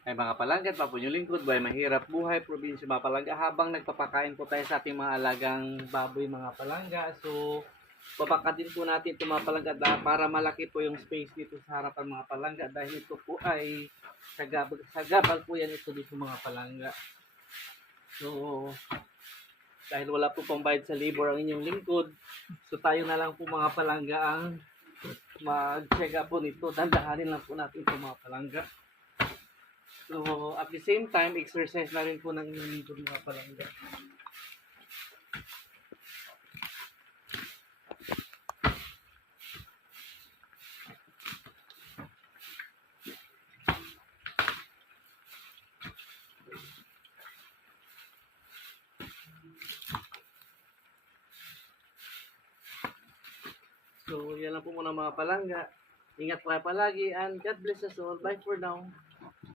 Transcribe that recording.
Ay mga palangga at papunyong lingkod, buhay mahirap buhay, probinsya mga palangga. Habang nagpapakain po tayo sa ating mga alagang baboy mga palangga. So, babaka din po natin ito mga palangga para malaki po yung space dito sa harapan mga palangga. Dahil ito po ay sagabal, sagabal po yan ito dito mga palangga. So, dahil wala po pambayad sa labor ang inyong lingkod, so tayo na lang po mga palangga ang mag-check po nito. Dandahanin lang po natin ito mga palangga. So, at the same time, exercise na rin po ng lingkod mga palangga. So, yan lang po muna mga palangga. Ingat kayo palagi and God bless us all. Bye for now.